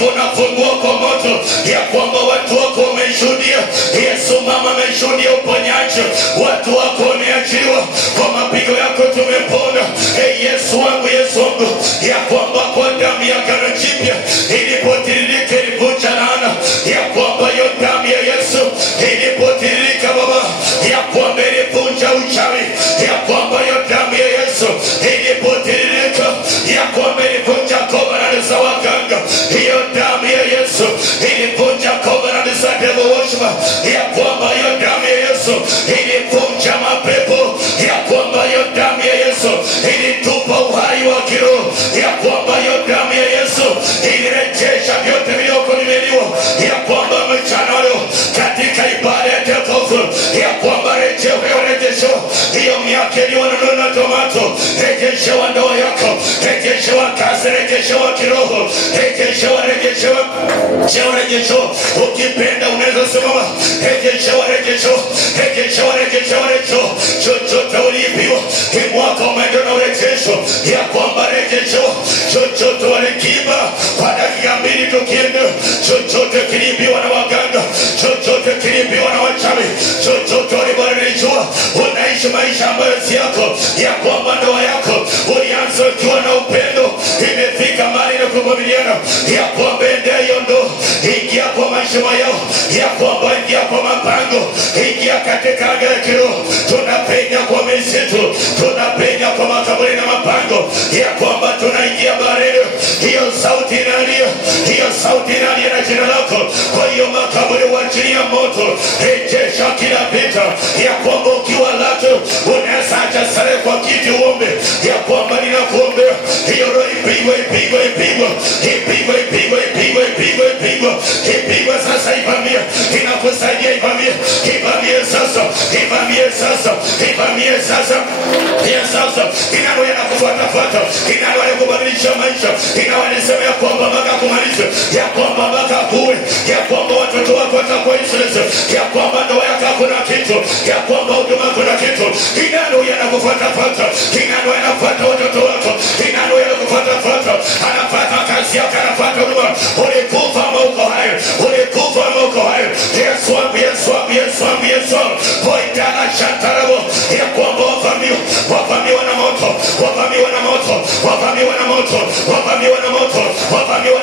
niko nafungua kwa moto ya kwamba watu wako wameshuhudia. Yesu mama ameshuhudia uponyaji. Watu wako wameachiliwa, kwa mapigo yako tumepona. Yesu wangu, Yesu wangu, ya kwamba kwa damu ya agano jipya ilipotiririka ilivunja laana. Ya kwamba hiyo damu ya Yesu ilipotiririka Baba, ya kwamba ilivunja uchawi. Ya kwamba hiyo damu ya Yesu ilipotiririka, ya kwamba ilivunja covenant za waganga. Hiyo damu ya Yesu ilivunja covenant za devil worshiper. Ya kwamba hiyo damu ya Yesu ilivunja mapepo. Ya kwamba hiyo damu ya Yesu ilitupa uhai wa kiroho. Ya kwamba hiyo damu ya Yesu ilirejesha vyote vilivyoko nimeliwa. Ya kwamba mchana leo katika ibada ya tekofu, ya kwamba rejeshewa hiyo miaka iliyonunua na tomato. Rejeshewa ndoa yako, rejeshewa kazi, rejeshewa kiroho, rejeshewa. Ukipenda unaweza simama. Rejeshewa. Chochote uliibiwa mwaka umeenda na urejesho. Ya kwamba rejeshewa. Chochote walikiba kwa dakika mbili tukienda. Chochote kiliibiwa na waganga, chochote kiliibiwa na wachawi, chochote walibadilishiwa. Unaishi maisha ambayo si yako. Ya kwamba ndoa yako ulianza ukiwa na upendo, imefika mahali na kuvumiliana. Ya kwamba endea hiyo ndoa, ingia kwa maisha yao. Ya kwamba ingia kwa mapango, ingia katika anga ya kiroho. Tunapenya kwa misitu, tunapenya kwa makaburi na mapango. Ya kwamba tunaingia baharini. Hiyo sauti inalia, hiyo sauti inalia na jina lako. Kwa hiyo makaburi wachilia moto, rejesha kila vita. Ya kwamba ukiwa lato unaweza acha sare kwa kiti uombe. Ya kwamba ninakuombea hiyo roho ipigwe sasa. Ivamia, inakusaidia ivamia sasa. Pia sasa inano yanakufuata, inano yanakubadilisha maisha, inano yanasema ya kwamba mpaka kumaliza, ya kwamba mpaka kuwe, ya kwamba watoto wako watakuwa Israeli, ya kwamba ndoa yako kuna kitu, ya kwamba huduma kuna kitu. Inano yanakufuata, inano yanafuata watoto wako, inano yanakufuata, anafuata kazi yako, anafuata huduma. Ulikufa mauko hayo. Yesu poitana chantarabo. Ya kwamba wavamiwa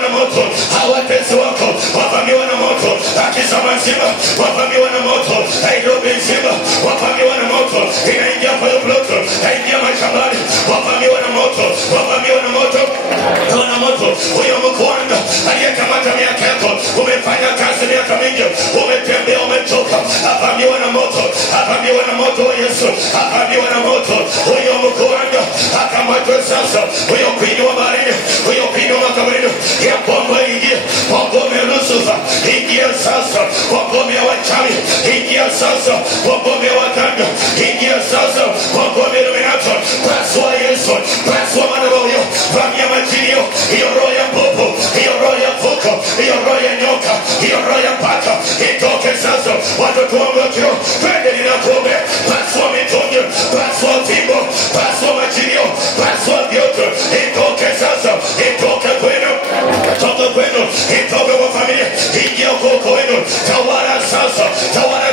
na moto. Hawatesi wako wavamiwa na moto. Akisama nzima wavamiwa na moto. Nairobi nzima wavamiwa na moto. Inaingia kwa ploto, inaingia mashambani, wavamiwa na moto. Huyo mkuanda aliyekamata miaka yako, umefanya kazi miaka mingi, umetembea, umetoka, avamiwa na moto wa Yesu, avamiwa na moto. Huyo mkuanda akamatwe sasa. Huyo kuinua baharini, huyo kuinua makaburini. Ya kwamba ingia kwa ngome ya Lucifer, ingia sasa kwa ngome ya wachawi, ingia sasa kwa ngome ya waganga, ingia sasa kwa ngome ya Illuminati. Pasua Yesu, pasua madhabahu, vamia majini, hiyo roho ya popo, hiyo roho ya fuko, hiyo roho ya nyoka, hiyo roho ya paka, itoke sasa. Watoto wangu wa kiroho, twende ninakuombea. Pasua mitungi, pasua fimbo, pasua majini, pasua vyote, itoke sasa, itoke kwenu, itoke kwa familia, ingia ukoko wenu. Tawala sasa, tawala.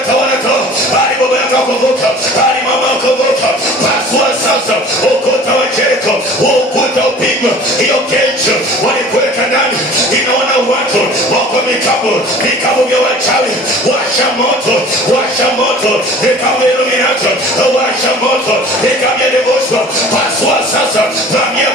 Bali baba yako kuvuka, bali mama kuvuka. Pasua sasa ukuta wa Jericho, ukuta upigwe. Hiyo kesho walikuweka ndani, inaona watu wako vikabu vya wachawi. Washa moto, vikabu vya Illuminati, washa moto, vikabu vya devotion. Pasua sasa, vamia.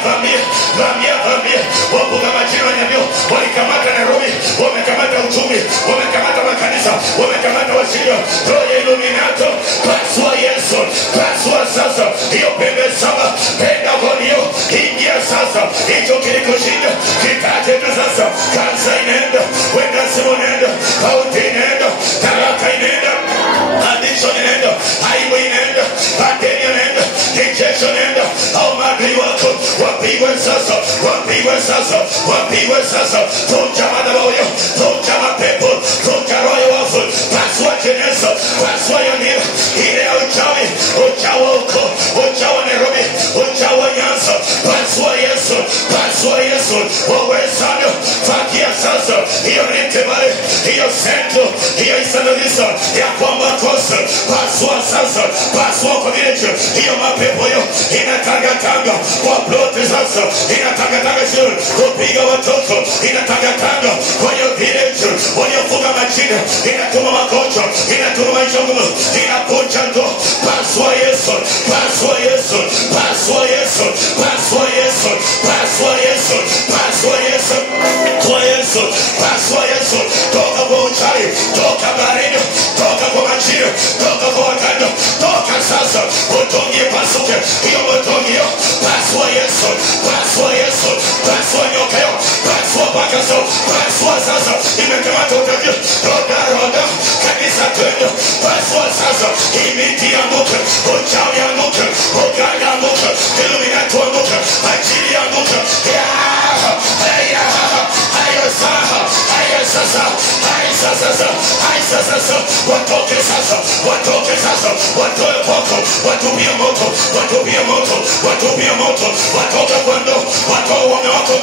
Wapunga majina wanyamio, walikamata Nairobi, wamekamata uchumi, wamekamata makanisa, wamekamata washirika. Roho ya Illuminati, pasua Yesu, pasua sasa. Hiyo pembe saba, penda honio, ingia sasa. Hicho kilikushinda, kitaje tu sasa. Kansa inaenda, wenda simu inaenda, kauti inaenda, talaka inaenda, addiction inaenda, aibu inaenda, pandemia inaenda, kichesho inaenda. Au madri wako wapigwe sasa. Vunja madhabahu, vunja mapepo, vunja roho ya wafu. Pasua jeneza, pasua yonira, ile ya uchawi uko, uchawi Nairobi, uchawi Nyanza. Pasua Yesu, wawezano, fakia sasa. pasua sasa, pasua kwa village hiyo, mapepo hiyo inatangatanga kwa ploti sasa, inatangatanga shule kupiga watoto, inatangatanga kwa hiyo village waliofunga majina, inatuma magonjwa, inatuma maisha ngumu, inakunja ndo. Pasua Yesu, pasua Yesu, pasua Yesu, pasua Yesu, pasua Yesu, pasua Yesu, kwa Yesu, pasua Yesu, toka kwa uchawi, toka baridi, toka kwa majina, toka kwa wakanda, toka sasa, utongi pasuke, hiyo utongi hiyo, pasua Yesu, pasua Yesu, pasua nyoka hiyo, pasua pakaso, pasua sasa, imekamata utavyo, roda, kanisa twende, pasua sasa, imiti ya muka, uchawi ya muka, uganga ya muka, Illuminati ya muka, ajili ya muka, watoke sasa, watoke sasa, watoe kwako, watupie moto, watupie moto, watupie moto, watoke kwando, watoe wame wako,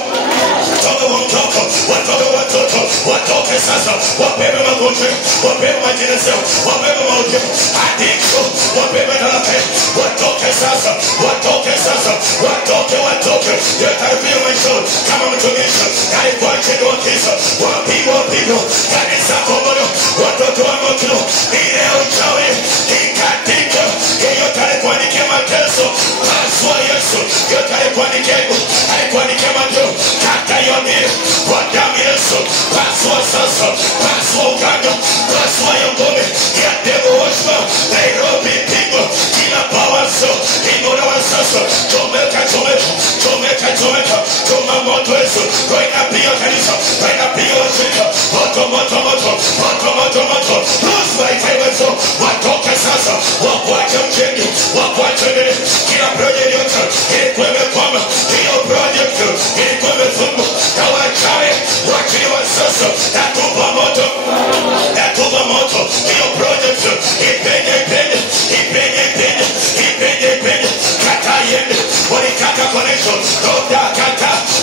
watoke wamtoko, watoke watoto, watoke sasa, wabebe magonjwa, wabebe majinezeo, wabebe mauti, adikso, wabebe talaka, watoke sasa, watoke sasa, watoke, yetaribia maisha, kama mtumisha, alikuwa chini wa kisa, wapigo, kanisa komodo, watoto wa mokino, ile uchawi, ikatika, yeyote alikuwa nikia mateso, pasua Yesu, yeyote alikuwa nikia mateso, kata yoni, kwa damu Yesu, pasua sasa, pasua uganga, pasua yongome, ya demo washma, Nairobi pigo, kila pawaso, ingona wa sasa, chomeka, choma moto Yesu, kwa inapiga kanisa, kwa inapiga washirika, moto, lose my time Yesu, watoke sasa, wakuache mjengi, wakuache nini, kila project yote, ilikuwa imekwama, hiyo project, ilikuwa imefungwa, na wachawi, wachiliwa sasa, natupa moto, hiyo project, ipenye, kata yende, walikata connection,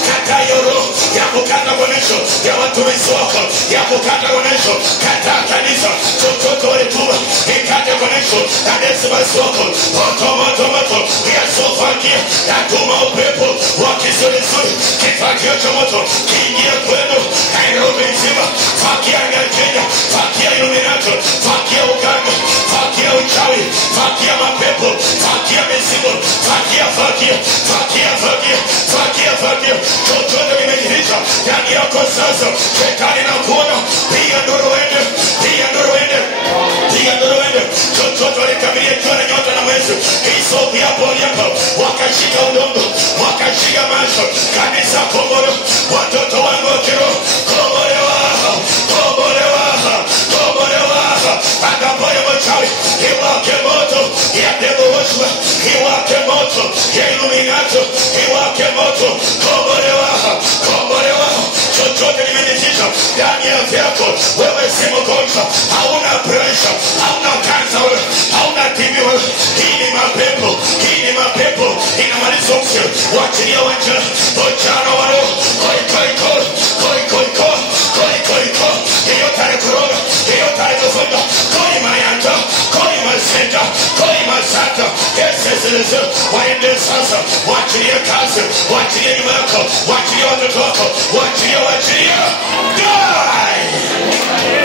kata yoro, ya kukata connection, ya watumishi wako, ya kukata connection, kata kanisa, chochote walituma, ikate connection, na desimasi wako, moto, ya sofakia, ya tuma upepo, wakisulisuli, kifakio cha moto, kiingia kwenu, Nairobi nzima, fakia Kenya, fakia Illuminati, fakia uganga, fakia uchawi, fakia mapepo, fakia mizimu, fakia, chochote kimejificha, ndani yako sasa, shetani na kuona, piga nduru wende, chochote walikamilia jua na nyota na mwezi, hizo hapo wakashika udongo, wakashika macho, kanisa komodo, watoto wangu wa kiroho, komolewa, agapoya machawi, iwake moto, ya demo washma, iwake moto, ya Illuminati, iwake moto, komolewa, chochote nimejificha ndani ya vyako, wewe si mgonjwa, hauna pressure, hauna kansa, hauna TB, hii ni mapepo, inamaliza msio, wachilia wanja, ojana walo, koi, hiyo tare kuroga, hiyo tare kufunga, koi mayanja, koi masenta, koi masata, yes, waende sasa, wachilia kazi, wachilia nyuma yako, wachilia watoto wako, wachilia, die!